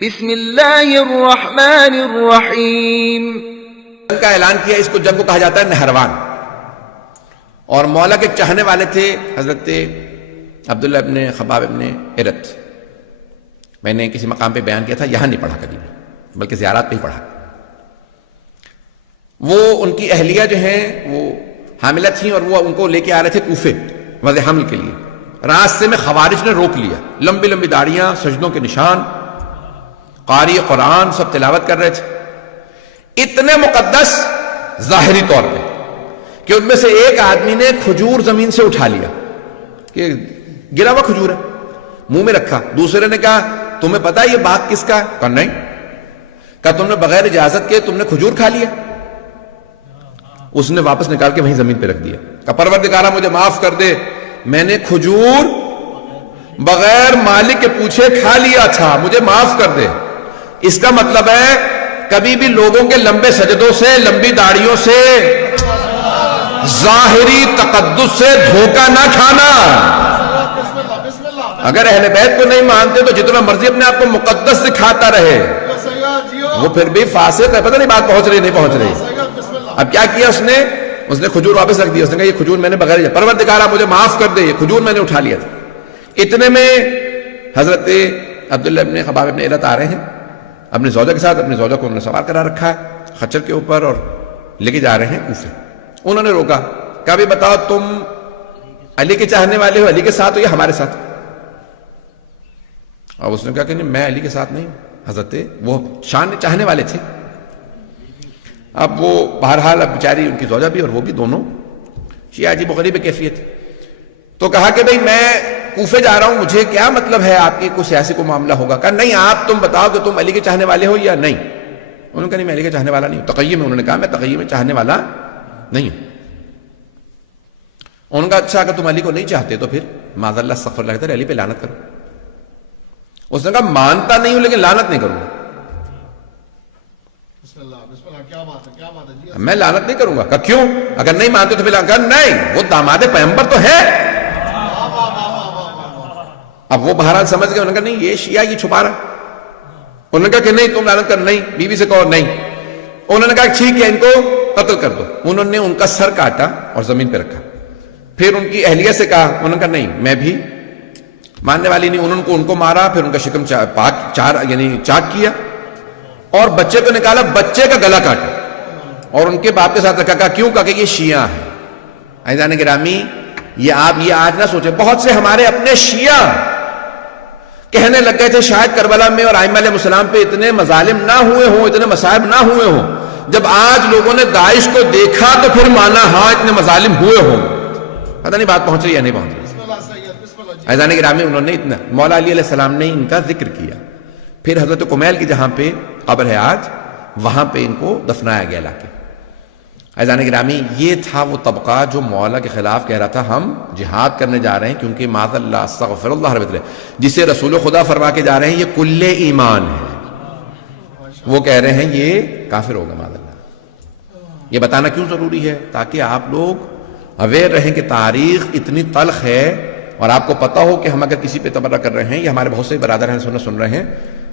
بسم اللہ الرحمن الرحیم. جنگ کا اعلان کیا. اس کو جنگ کو کہا جاتا ہے نہروان. اور مولا کے چاہنے والے تھے حضرت عبداللہ ابن خباب ابن ارت. میں نے کسی مقام پہ بیان کیا تھا, یہاں نہیں پڑھا کبھی بھی, بلکہ زیارات پہ ہی پڑھا. وہ ان کی اہلیہ جو ہیں وہ حاملہ تھیں, اور وہ ان کو لے کے آ رہے تھے کوفے وضع حمل کے لیے. راستے میں خوارج نے روک لیا. لمبی لمبی داڑیاں, سجدوں کے نشان, قاری قرآن, سب تلاوت کر رہے تھے. اتنے مقدس ظاہری طور پہ کہ ان میں سے ایک آدمی نے کھجور زمین سے اٹھا لیا, کہ گرا ہوا کھجور ہے, منہ میں رکھا. دوسرے نے کہا تمہیں پتا ہے یہ باغ کس کا ہے؟ کہا نہیں. کہا تم نے بغیر اجازت کے تم نے کھجور کھا لیا. اس نے واپس نکال کے وہیں زمین پہ رکھ دیا. کہا پروردگارہ مجھے معاف کر دے, میں نے کھجور بغیر مالک کے پوچھے کھا لیا تھا, مجھے معاف کر دے. اس کا مطلب ہے کبھی بھی لوگوں کے لمبے سجدوں سے, لمبی داڑیوں سے, ظاہری تقدس سے دھوکہ نہ کھانا. اگر اہل بیت کو نہیں مانتے تو جتنا مرضی اپنے آپ کو مقدس دکھاتا رہے, وہ پھر بھی فاسق ہے. پتہ نہیں بات پہنچ رہی نہیں پہنچ رہی. اب کیا کیا اس نے کھجور واپس رکھ دیا. اس نے کہا یہ کھجور میں نے بغیر, پروردگارہ مجھے معاف کر دے, یہ کھجور میں نے اٹھا لیا تھا. اتنے میں حضرت عبداللہ ابن خباب ابن ارت آ رہے ہیں اپنی زوجہ کے ساتھ. اپنی زوجہ کو انہوں نے سوار کرا رکھا ہے خچر کے اوپر, اور لے کے جا رہے ہیں کوفے. انہوں نے روکا, کہا بھی بتاؤ تم علی کے چاہنے والے ہو, علی کے ساتھ ہو یا ہمارے ساتھ؟ اور اس نے کہا کہ نہیں, میں علی کے ساتھ نہیں. حضرت وہ شان چاہنے والے تھے. اب وہ بہرحال اب بیچاری ان کی زوجہ بھی اور وہ بھی دونوں شیعہ عجیب و غریب کیفیت. تو کہا کہ بھئی میں کوفے جا رہا ہوں, مجھے کیا مطلب ہے آپ کی کوئی سیاسی کو معاملہ ہوگا. کہا نہیں, آپ تم بتاؤ کہ تم علی کے چاہنے والے ہو یا نہیں. انہوں نے کہا نہیں میں علی کے چاہنے والا نہیں ہوں. تقیہ میں انہوں نے کہا میں تقیہ میں چاہنے والا نہیں ہوں. انہوں نے کہا اچھا اگر تم علی کو نہیں چاہتے تو پھر معاذ اللہ استغفر اللہ کہتے علی پہ لعنت کرو. اس نے کہا مانتا نہیں ہوں لیکن لعنت نہیں کروں گا. میں لعنت نہیں کروں گا. کہا کیوں؟ اگر نہیں مانتے تو پھر لعنت. کہا نہیں, وہ داماد پیغمبر تو ہے. اب وہ بہرحال سمجھ گئے. انہوں نے کہا نہیں یہ شیعہ یہ چھپا رہا. انہوں نے کہا کہ نہیں تم لعنت کر. نہیں, بیوی سے کہو نہیں. انہوں نے کہا ٹھیک ہے ان کو قتل کر دو. انہوں نے ان کا سر کاٹا اور زمین پہ رکھا. پھر ان کی اہلیہ سے کہا. انہوں نے کہا نہیں میں بھی ماننے والی نہیں. انہوں نے ان کو مارا, پھر ان کا شکم چاک کیا اور بچے کو نکالا, بچے کا گلا کاٹا اور ان کے باپ کے ساتھ رکھا. کہا کیوں؟ کہا کہ یہ شیعہ ہیں. عزیزان گرامی, یہ آپ یہ آج نہ سوچیں, بہت سے ہمارے اپنے شیعہ کہنے لگ گئے تھے شاید کربلا میں اور ائمہ علیہ السلام پہ اتنے مظالم نہ ہوئے ہوں, اتنے مصائب نہ ہوئے ہوں. جب آج لوگوں نے داعش کو دیکھا تو پھر مانا ہاں اتنے مظالم ہوئے ہوں. پتہ نہیں بات پہنچ رہی یا نہیں پہنچ رہی. عزیزان گرامی, انہوں نے اتنا مولا علی علیہ السلام نے ان کا ذکر کیا. پھر حضرت کمیل کی جہاں پہ قبر ہے آج, وہاں پہ ان کو دفنایا گیا لا کے. عزیزان گرامی, یہ تھا وہ طبقہ جو مولا کے خلاف کہہ رہا تھا ہم جہاد کرنے جا رہے ہیں کیونکہ معاذ اللہ استغفر اللہ رب العزت, جسے رسول خدا فرما کے جا رہے ہیں یہ کل ایمان ہے, وہ کہہ رہے ہیں یہ کافر ہوگا معاذ اللہ. یہ بتانا کیوں ضروری ہے؟ تاکہ آپ لوگ اویئر رہیں کہ تاریخ اتنی تلخ ہے, اور آپ کو پتا ہو کہ ہم اگر کسی پہ تبرہ کر رہے ہیں یا ہمارے بہت سے برادر ہیں سن رہے ہیں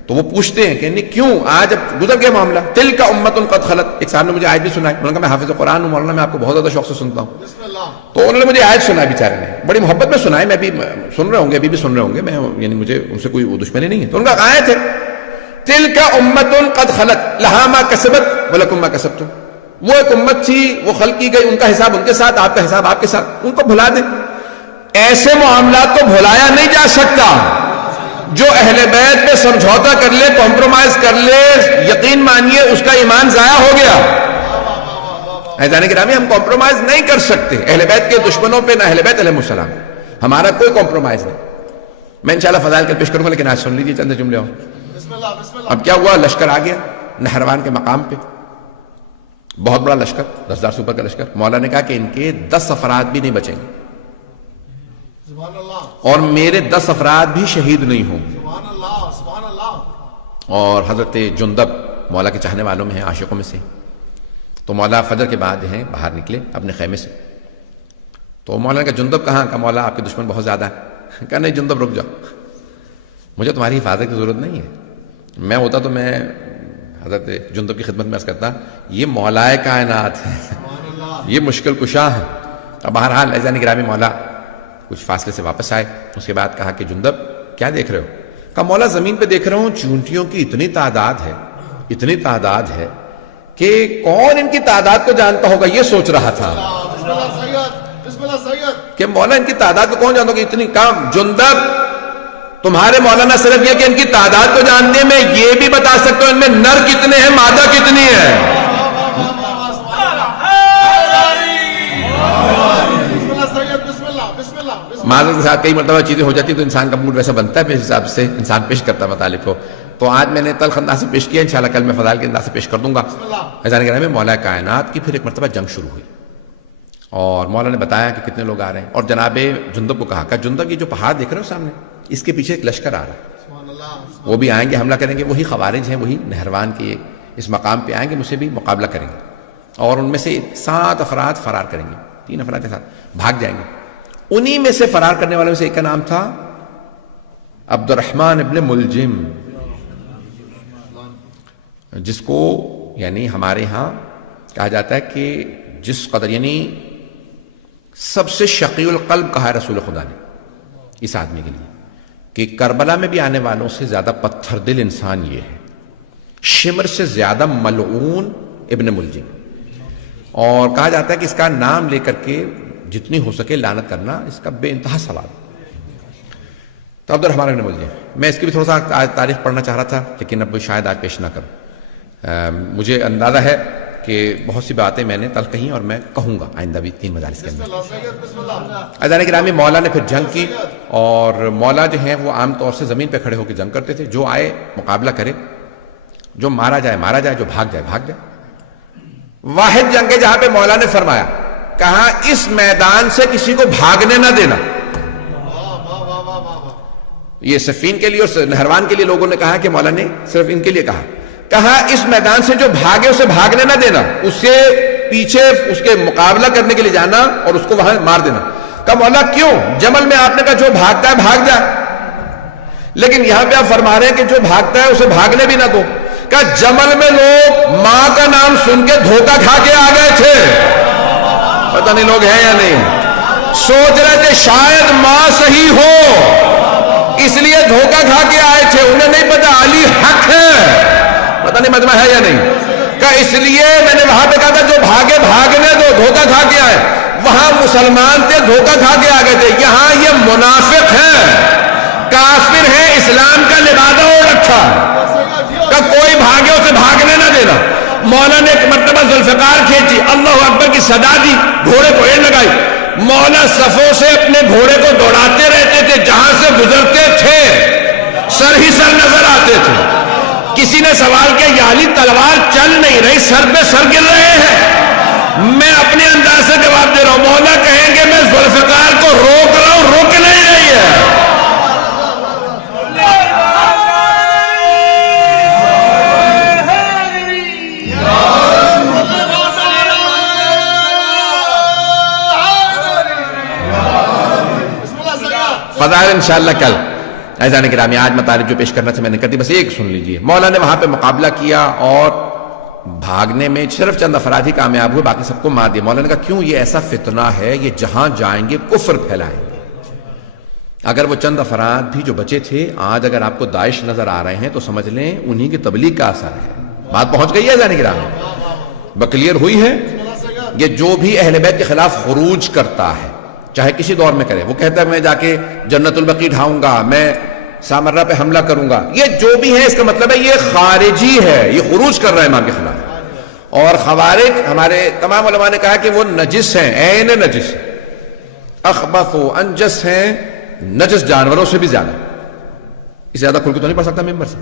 تو وہ پوچھتے ہیں کہ نہیں کیوں آج اب گزر گیا معاملہ. تلک امۃ قد خلت. ایک صاحب نے مجھے آیت بھی سنائی. انہوں نے کہا میں حافظ قرآن ہوں مولانا, میں آپ کو بہت زیادہ شوق سے سنتا ہوں. تو انہوں نے مجھے آیت سنائی, بیچارے نے بڑی محبت میں سنائی. میں بھی سن رہے ہوں گے, ابھی بھی سن رہے ہوں گے, میں یعنی مجھے ان سے کوئی دشمنی نہیں ہے. تو ان کا آیت ہے تلک امۃ قد خلت لہا ما کسبت ولکم ما کسبتم. وہ ایک امت تھی, وہ خلق کی گئی, ان کا حساب ان کے ساتھ, آپ کا حساب آپ کے ساتھ. ان کو بھلا دیں. ایسے معاملات کو بھلایا نہیں جا سکتا. جو اہل بیت پہ سمجھوتا کر لے, کمپرومائز کر لے, یقین مانیے اس کا ایمان ضائع ہو گیا. عزیزان گرامی, ہم کمپرومائز نہیں کر سکتے اہل بیت کے دشمنوں پہ, نہ اہل بیت علیہ السلام. ہمارا کوئی کمپرومائز نہیں. میں انشاءاللہ فضائل کر پیش کروں گا, لیکن آج سن لیجیے چند جملے. اب کیا ہوا, لشکر آ گیا نہروان کے مقام پہ, بہت بڑا لشکر, 10,000 سے اوپر کا لشکر. مولا نے کہا کہ ان کے 10 افراد بھی نہیں بچیں گے اور میرے 10 افراد بھی شہید نہیں ہوں گے. اور حضرت جندب مولا کے چاہنے والوں میں ہیں, عاشقوں میں سے. تو مولا فجر کے بعد ہیں باہر نکلے اپنے خیمے سے. تو مولا نے کہا جندب کہاں؟ کہا مولا آپ کے دشمن بہت زیادہ ہے. کہا نہیں جندب رک جاؤ, مجھے تمہاری حفاظت کی ضرورت نہیں ہے, میں ہوتا تو میں حضرت جندب کی خدمت میں عرض کرتا یہ مولائے کائنات ہے، یہ مشکل کشا ہے. اب بہرحال عزیزان گرامی مولا کچھ فاصلے سے واپس آئے. اس کے بعد کہا کہ جندب کیا دیکھ رہے ہو؟ کہا مولا زمین پہ دیکھ رہا ہوں چونٹیوں کی اتنی تعداد ہے کہ کون ان کی تعداد کو جانتا ہوگا، یہ سوچ رہا تھا کہ مولا ان کی تعداد کو کون جانتا ہوگا اتنی کام. جندب تمہارے مولانا صرف یہ کہ ان کی تعداد کو جانتے ہیں، میں یہ بھی بتا سکتا ہوں ان میں نر کتنے ہیں، مادہ کتنی ہے. معذرت کے ساتھ کئی مرتبہ چیزیں ہو جاتی تو انسان کا موڈ ویسا بنتا ہے، پھر حساب سے انسان پیش کرتا ہے مطالب کو. تو آج میں نے تلخ انداز سے پیش کیا، انشاءاللہ کل میں فضائل کے انداز سے پیش کر دوں گا. عزیزان گرامی مولا کائنات کی پھر ایک مرتبہ جنگ شروع ہوئی اور مولا نے بتایا کہ کتنے لوگ آ رہے ہیں، اور جناب جندب کو کہا کہ جندب یہ جو پہاڑ دیکھ رہے ہو سامنے، اس کے پیچھے ایک لشکر آ رہا ہے، وہ بھی آئیں گے، حملہ کریں گے. وہی خوارج ہیں، وہی نہروان کے اس مقام پہ آئیں گے، مجھ سے بھی مقابلہ کریں گے، اور ان میں سے 7 افراد فرار کریں گے، 3 افراد کے ساتھ بھاگ جائیں گے. انہی میں سے فرار کرنے والوں میں سے ایک کا نام تھا عبد الرحمن ابن ملجم، جس کو یعنی ہمارے ہاں کہا جاتا ہے کہ جس قدر یعنی سب سے شقی القلب کہا ہے رسول خدا نے اس آدمی کے لیے کہ کربلا میں بھی آنے والوں سے زیادہ پتھر دل انسان یہ ہے، شمر سے زیادہ ملعون ابن ملجم. اور کہا جاتا ہے کہ اس کا نام لے کر کے جتنی ہو سکے لعنت کرنا اس کا بے انتہا ثواب. تو عبد الرحمن ابن ملجم، میں اس کی بھی تھوڑا سا تاریخ پڑھنا چاہ رہا تھا لیکن اب شاید آج پیش نہ کروں. مجھے اندازہ ہے کہ بہت سی باتیں میں نے تل کہیں اور میں کہوں گا آئندہ بھی 3 مجالس کے اندر. عزیزان گرامی مولا نے پھر جنگ کی، اور مولا جو ہیں وہ عام طور سے زمین پہ کھڑے ہو کے جنگ کرتے تھے، جو آئے مقابلہ کرے، جو مارا جائے، جو بھاگ جائے. واحد جنگ ہے جہاں پہ مولا نے فرمایا، کہا اس میدان سے کسی کو بھاگنے نہ دینا. یہ صفین کے لیے اور نہروان کے لیے لوگوں نے کہا کہ مولا نے صرف ان کے لیے کہا اس میدان سے جو بھاگے اسے بھاگنے نہ دینا، اس سے پیچھے اس کے مقابلہ کرنے کے لیے جانا اور اس کو وہاں مار دینا. کہا مولا کیوں؟ جمل میں آپ نے کہا جو بھاگتا ہے بھاگ جائے، لیکن یہاں پہ آپ فرما رہے ہیں کہ جو بھاگتا ہے اسے بھاگنے بھی نہ دو. کہا جمل میں لوگ ماں کا نام سن کے دھوکہ کھا کے آ گئے تھے، پتہ نہیں لوگ ہیں یا نہیں، سوچ رہے تھے شاید ماں صحیح ہو اس لیے دھوکہ کھا کے آئے تھے، انہیں نہیں پتا علی حق ہے، پتہ نہیں مجمع ہے یا نہیں. کہ اس لیے میں نے وہاں پہ کہا تھا جو بھاگے بھاگنے دو، دھوکہ کھا کے آئے. وہاں مسلمان تھے، دھوکہ کھا کے آ گئے تھے، یہاں یہ منافق ہیں، کافر ہیں، اسلام کا لبادہ ہو رکھا. کہ کوئی بھاگے اسے بھاگنے نہ دینا. مولا نے ایک مرتبہ ذوالفقار کھینچی، اللہ اکبر کی صدا دی، گھوڑے کو ایڑ لگائی. مولا صفوں سے اپنے گھوڑے کو دوڑاتے رہتے تھے، جہاں سے گزرتے تھے سر ہی سر نظر آتے تھے. کسی نے سوال کیا یا علی تلوار چل نہیں رہی، سر پہ سر گر رہے ہیں؟ میں اپنے انداز سے جواب دے رہا ہوں، مولا کہیں گے میں ذوالفقار کو روک رہا ہوں، رک نہیں رہی ہے. فضائل انشاءاللہ کل. عزیزان گرامی آج مطالب جو پیش کرنا تھا میں نے کر دی، بس ایک سن لیجئے. مولا نے وہاں پہ مقابلہ کیا اور بھاگنے میں صرف چند افراد ہی کامیاب ہوئے، باقی سب کو مار دیا. مولا نے کہا کیوں؟ یہ ایسا فتنہ ہے، یہ جہاں جائیں گے کفر پھیلائیں گے. اگر وہ چند افراد بھی جو بچے تھے آج اگر آپ کو داعش نظر آ رہے ہیں تو سمجھ لیں انہی کی تبلیغ کا اثر ہے. بات پہنچ گئی ہے عزیزان گرامی، بکلیئر ہوئی ہے. یہ جو بھی اہل بیت کے خلاف خروج کرتا ہے چاہے کسی دور میں کرے، وہ کہتا ہے میں جا کے جنت البقیع ڈھاؤں گا، میں سامرہ پہ حملہ کروں گا، یہ جو بھی ہے اس کا مطلب ہے یہ خارجی ہے، یہ خروج کر رہا ہے امام کے خلاف. اور خوارج ہمارے تمام علماء نے کہا کہ وہ نجس ہیں، عین نجس، اخبث و انجس ہیں، نجس جانوروں سے بھی زیادہ. اس سے زیادہ کھل کے تو نہیں پڑھ سکتا ممبر سے.